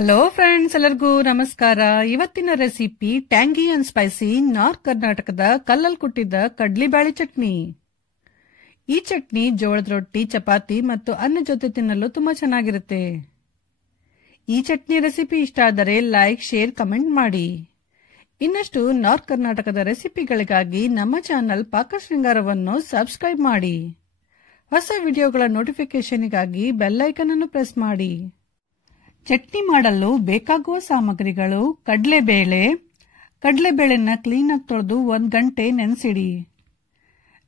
Hello friends, ಎಲ್ಲರಿಗೂ ನಮಸ್ಕಾರ. ಇವತ್ತಿನ recipe tangy and spicy north ಕರ್ನಾಟಕದ ಕಲ್ಲಲ್ಲಿ ಕುಟ್ಟಿದ ಕಡ್ಲಿಬ್ಯಾಳಿ ಚಟ್ನಿ. ಈ ಚಟ್ನಿ ಜೋಳದ ರೊಟ್ಟಿ, ಚಪಾತಿ ಮತ್ತು ಅನ್ನ ಜೊತೆ ತಿನ್ನಲು ತುಂಬಾ ಚೆನ್ನಾಗಿರುತ್ತೆ. ಈ ಚಟ್ನಿ ರೆಸಿಪಿ ಇಷ್ಟ ಆದರೆ ಲೈಕ್, ಶೇರ್, ಕಮೆಂಟ್ ಮಾಡಿ. ಇನ್ನಷ್ಟು ನಾರ್ತ್ ಕರ್ನಾಟಕದ ರೆಸಿಪಿಗಳಿಗಾಗಿ ನಮ್ಮ ಚಾನೆಲ್ ಪಾಕ ಶೃಂಗಾರವನ್ನು ಸಬ್ಸ್ಕ್ರೈಬ್ ಮಾಡಿ. ಹೊಸ ವಿಡಿಯೋಗಳ ನೋಟಿಫಿಕೇಶನ್ಗಾಗಿ ಬೆಲ್ ಐಕಾನ್ ಅನ್ನು ಪ್ರೆಸ್ ಮಾಡಿ. ಚಟ್ನಿ ಮಾಡಲು ಬೇಕಾಗುವ ಸಾಮಗ್ರಿಗಳು: ಕಡಲೆಬೇಳೆನ ಕ್ಲೀನಾಗಿ ತೊಳೆದು 1 ಗಂಟೆ ನೆನೆಸಿಡಿ.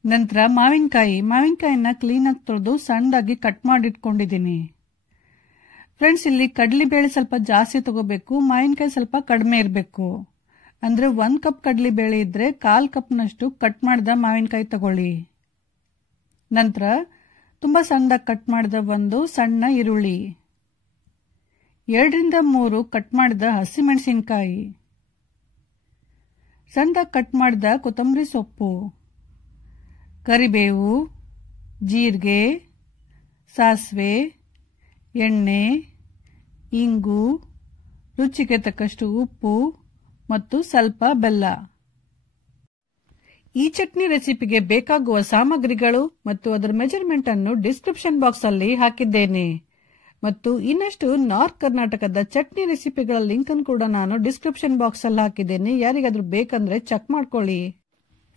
ನಂತರ ಮಾವಿನಕಾಯಿನ ಕ್ಲೀನಾಗಿ ತೊಳೆದು ಸಣ್ಣದಾಗಿ ಕಟ್ ಮಾಡಿಟ್ಕೊಂಡಿದ್ದೀನಿ. ಫ್ರೆಂಡ್ಸ್, ಇಲ್ಲಿ ಕಡಲೆಬೇಳೆ ಸ್ವಲ್ಪ ಜಾಸ್ತಿ ತಗೋಬೇಕು, ಮಾವಿನಕಾಯಿ ಸ್ವಲ್ಪ ಕಡಿಮೆ ಇರಬೇಕು. ಅಂದ್ರೆ 1 ಕಪ್ ಕಡಲೆಬೇಳೆ ಇದ್ರೆ 1/4 ಕಪ್ನಷ್ಟು ಕಟ್ ಮಾಡಿದ ಮಾವಿನಕಾಯಿ ತಗೊಳ್ಳಿ. ನಂತರ ತುಂಬಾ ಸಣ್ಣದಾಗಿ ಕಟ್ ಮಾಡಿದ ಒಂದು ಸಣ್ಣ ಈರುಳ್ಳಿ, 2 ರಿಂದ 3 ಕಟ್ ಮಾಡಿದ ಹಸಿಮೆಣಸಿನಕಾಯಿ, ಸಣ್ಣದಾಗಿ ಕಟ್ ಮಾಡಿದ ಕೊತ್ತಂಬರಿ ಸೊಪ್ಪು, ಕರಿಬೇವು, ಜೀರಿಗೆ, ಸಾಸಿವೆ, ಎಣ್ಣೆ, ಇಂಗು, ರುಚಿಗೆ ತಕ್ಕಷ್ಟು ಉಪ್ಪು ಮತ್ತು ಸ್ವಲ್ಪ ಬೆಲ್ಲ. ಈ ಚಟ್ನಿ ರೆಸಿಪಿಗೆ ಬೇಕಾಗುವ ಸಾಮಗ್ರಿಗಳು ಮತ್ತು ಅದರ ಮೆಜರ್ಮೆಂಟ್ ಅನ್ನು ಡಿಸ್ಕ್ರಿಪ್ಷನ್ ಬಾಕ್ಸ್ ಅಲ್ಲಿ ಹಾಕಿದ್ದೇನೆ. ಮತ್ತು ಇನ್ನಷ್ಟು ನಾರ್ತ್ ಕರ್ನಾಟಕದ ಚಟ್ನಿ ರೆಸಿಪಿಗಳ ಲಿಂಕ್ ಅನ್ನು ಕೂಡ ನಾನು ಡಿಸ್ಕ್ರಿಪ್ಷನ್ ಬಾಕ್ಸ್ ಅಲ್ಲಿ ಹಾಕಿದ್ದೇನೆ. ಯಾರಿಗಾದ್ರೂ ಬೇಕಂದ್ರೆ ಚೆಕ್ ಮಾಡ್ಕೊಳ್ಳಿ.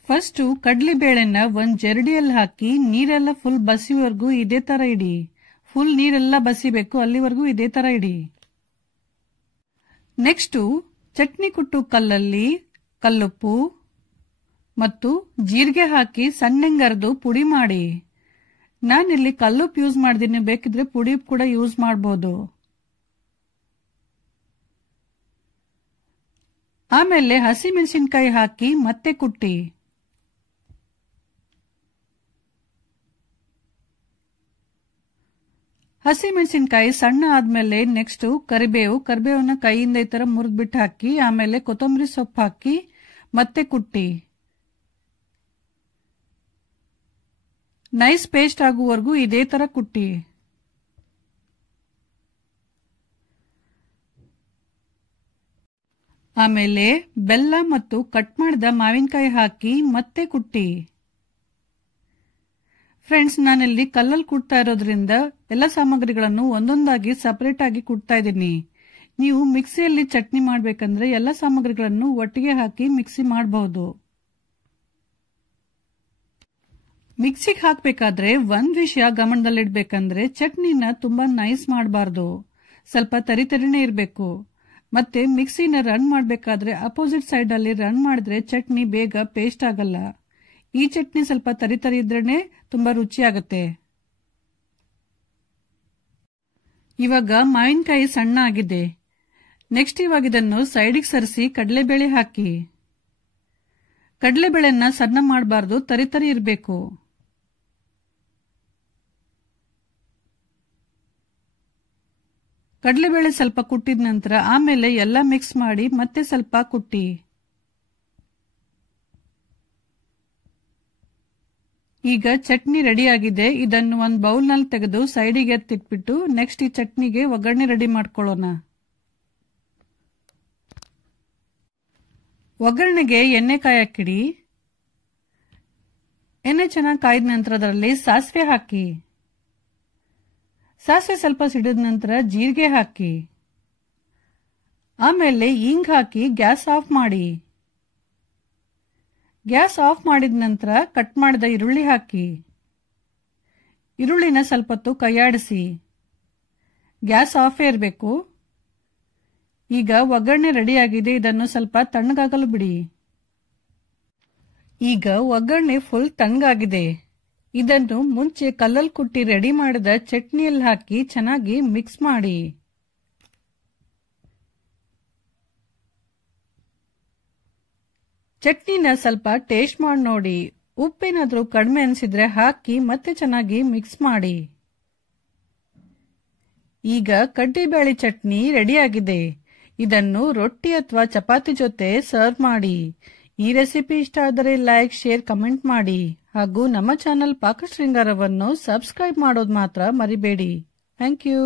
ಫಸ್ಟ್ ಕಡಲೆಬೇಳೆನ ಒಂದು ಜರಡಿಯಲ್ಲಿ ಹಾಕಿ ನೀರೆಲ್ಲ ಫುಲ್ ಬಸಿವರೆಗೂ ಇದೇ ತರ ಇಡಿ. ಫುಲ್ ನೀರೆಲ್ಲ ಬಸಿಬೇಕು, ಅಲ್ಲಿವರೆಗೂ ಇದೇ ತರ ಇಡಿ. ನೆಕ್ಸ್ಟ್ ಚಟ್ನಿ ಕುಟ್ಟು ಕಲ್ಲಲ್ಲಿ ಕಲ್ಲುಪ್ಪು ಮತ್ತು ಜೀರಿಗೆ ಹಾಕಿ ಸಣ್ಣಂಗರ್ದು ಪುಡಿ ಮಾಡಿ. ನಾನಿಲ್ಲಿ ಕಲ್ಲುಪ್ಪು ಯೂಸ್ ಮಾಡಿದ್ದೀನಿ, ಬೇಕಿದ್ರೆ ಪುಡಿ ಕೂಡ ಯೂಸ್ ಮಾಡಬಹುದು. ಆಮೇಲೆ ಹಸಿಮೆಣಸಿನಕಾಯಿ ಹಾಕಿ ಮತ್ತೆ ಕುಟ್ಟಿ. ಹಸಿಮೆಣಸಿನಕಾಯಿ ಸಣ್ಣ ಆದ್ಮೇಲೆ ನೆಕ್ಸ್ಟ್ ಕರಿಬೇವನ್ನ ಕೈಯಿಂದ ಈ ತರ ಮುರಿದ್ಬಿಟ್ಟು ಹಾಕಿ, ಆಮೇಲೆ ಕೊತ್ತಂಬರಿ ಸೊಪ್ಪು ಹಾಕಿ ಮತ್ತೆ ಕುಟ್ಟಿ. ನೈಸ್ ಪೇಸ್ಟ್ ಆಗುವವರೆಗೂ ಇದೇ ತರ ಕುಟ್ಟಿ. ಆಮೇಲೆ ಬೆಲ್ಲ ಮತ್ತು ಕಟ್ ಮಾಡಿದ ಮಾವಿನಕಾಯಿ ಹಾಕಿ ಮತ್ತೆ ಕುಟ್ಟಿ. ಫ್ರೆಂಡ್ಸ್, ನಾನಿಲ್ಲಿ ಕಲ್ಲಲ್ಲಿ ಕುಟ್ತಾ ಇರೋದ್ರಿಂದ ಎಲ್ಲ ಸಾಮಗ್ರಿಗಳನ್ನು ಒಂದೊಂದಾಗಿ ಸಪರೇಟ್ ಆಗಿ ಕುಟ್ತಾ ಇದ್ದೀನಿ. ನೀವು ಮಿಕ್ಸಿಯಲ್ಲಿ ಚಟ್ನಿ ಮಾಡಬೇಕಂದ್ರೆ ಎಲ್ಲ ಸಾಮಗ್ರಿಗಳನ್ನು ಒಟ್ಟಿಗೆ ಹಾಕಿ ಮಿಕ್ಸಿ ಮಾಡಬಹುದು. ಮಿಕ್ಸಿಗೆ ಹಾಕಬೇಕಾದ್ರೆ ಒಂದ್ ವಿಷಯ ಗಮನದಲ್ಲಿಡ್ಬೇಕಂದ್ರೆ ಚಟ್ನಿನ ತುಂಬಾ ನೈಸ್ ಮಾಡಬಾರ್ದು, ಸ್ವಲ್ಪ ತರಿತರಿನೇ ಇರಬೇಕು. ಮತ್ತೆ ಮಿಕ್ಸಿನ ರನ್ ಮಾಡಬೇಕಾದ್ರೆ ಅಪೋಸಿಟ್ ಸೈಡ್ ಅಲ್ಲಿ ರನ್ ಮಾಡಿದ್ರೆ ಚಟ್ನಿ ಬೇಗ ಪೇಸ್ಟ್ ಆಗಲ್ಲ. ಈ ಚಟ್ನಿ ಸ್ವಲ್ಪ ತರಿತರಿ ಇದ್ರೇನೆ ತುಂಬಾ ರುಚಿ ಆಗುತ್ತೆ. ಇವಾಗ ಮಾವಿನಕಾಯಿ ಸಣ್ಣ ಆಗಿದೆ. ನೆಕ್ಸ್ಟ್ ಇವಾಗ ಇದನ್ನು ಸೈಡಿಗೆ ಸರಿಸಿ ಕಡಲೆಬೇಳೆ ಹಾಕಿ. ಕಡಲೆಬೇಳೆನ ಸಣ್ಣ ಮಾಡಬಾರ್ದು, ತರಿತರಿ ಇರಬೇಕು. ಕಡಲೆಬೇಳೆ ಸ್ವಲ್ಪ ಕುಟ್ಟಿದ ನಂತರ ಆಮೇಲೆ ಎಲ್ಲ ಮಿಕ್ಸ್ ಮಾಡಿ ಮತ್ತೆ ಸ್ವಲ್ಪ ಕುಟ್ಟಿ. ಈಗ ಚಟ್ನಿ ರೆಡಿ ಆಗಿದೆ. ಇದನ್ನು ಒಂದು ಬೌಲ್ ನಲ್ಲಿ ತೆಗೆದು ಸೈಡಿಗೆ ಎತ್ತಿಟ್ಬಿಟ್ಟು ನೆಕ್ಸ್ಟ್ ಈ ಚಟ್ನಿಗೆ ಒಗ್ಗರಣೆ ರೆಡಿ ಮಾಡ್ಕೊಳ್ಳೋಣ. ಒಗ್ಗರಣೆಗೆ ಎಣ್ಣೆ ಕಾಯಕ್ಕಿಡಿ. ಎಣ್ಣೆ ಚೆನ್ನಾಗಿ ಕಾಯ್ದ ನಂತರ ಅದರಲ್ಲಿ ಸಾಸಿವೆ ಹಾಕಿ. ಸಾಸಿವೆ ಸ್ವಲ್ಪ ಸಿಡಿದ ನಂತರ ಜೀರಿಗೆ ಹಾಕಿ. ಆಮೇಲೆ ಇಂಗ್ ಹಾಕಿ ಗ್ಯಾಸ್ ಆಫ್ ಮಾಡಿ. ಗ್ಯಾಸ್ ಆಫ್ ಮಾಡಿದ ನಂತರ ಕಟ್ ಮಾಡಿದ ಈರುಳ್ಳಿ ಹಾಕಿ. ಈರುಳ್ಳಿನ ಸ್ವಲ್ಪ ಹೊತ್ತು ಕೈಯಾಡಿಸಿ. ಗ್ಯಾಸ್ ಆಫ್ ಇರಬೇಕು. ಈಗ ಒಗ್ಗರಣೆ ರೆಡಿ ಆಗಿದೆ. ಇದನ್ನು ಸ್ವಲ್ಪ ತಣ್ಣಗಾಗಲು ಬಿಡಿ. ಈಗ ಒಗ್ಗರಣೆ ಫುಲ್ ತಣ್ಣಗಾಗಿದೆ. ಇದನ್ನು ಮುಂಚೆ ಕಲ್ಲಲ್ಲಿ ಕುಟ್ಟಿ ರೆಡಿ ಮಾಡಿದ ಚಟ್ನಿಯಲ್ಲಿ ಹಾಕಿ ಚೆನ್ನಾಗಿ ಮಿಕ್ಸ್ ಮಾಡಿ. ಚಟ್ನಿನ ಸ್ವಲ್ಪ ಟೇಸ್ಟ್ ಮಾಡಿ ನೋಡಿ. ಉಪ್ಪೇನಾದ್ರೂ ಕಡಿಮೆ ಅನಿಸಿದ್ರೆ ಹಾಕಿ ಮತ್ತೆ ಚೆನ್ನಾಗಿ ಮಿಕ್ಸ್ ಮಾಡಿ. ಈಗ ಕಡ್ಲಿಬ್ಯಾಳಿ ಚಟ್ನಿ ರೆಡಿ ಆಗಿದೆ. ಇದನ್ನು ರೊಟ್ಟಿ ಅಥವಾ ಚಪಾತಿ ಜೊತೆ ಸರ್ವ್ ಮಾಡಿ. ಈ ರೆಸಿಪಿ ಇಷ್ಟ ಆದರೆ ಲೈಕ್, ಶೇರ್, ಕಮೆಂಟ್ ಮಾಡಿ. ಹಾಗೂ ನಮ್ಮ ಚಾನೆಲ್ ಪಾಕ ಶೃಂಗಾರವನ್ನು ಸಬ್ಸ್ಕ್ರೈಬ್ ಮಾಡೋದು ಮಾತ್ರ ಮರಿಬೇಡಿ. Thank you.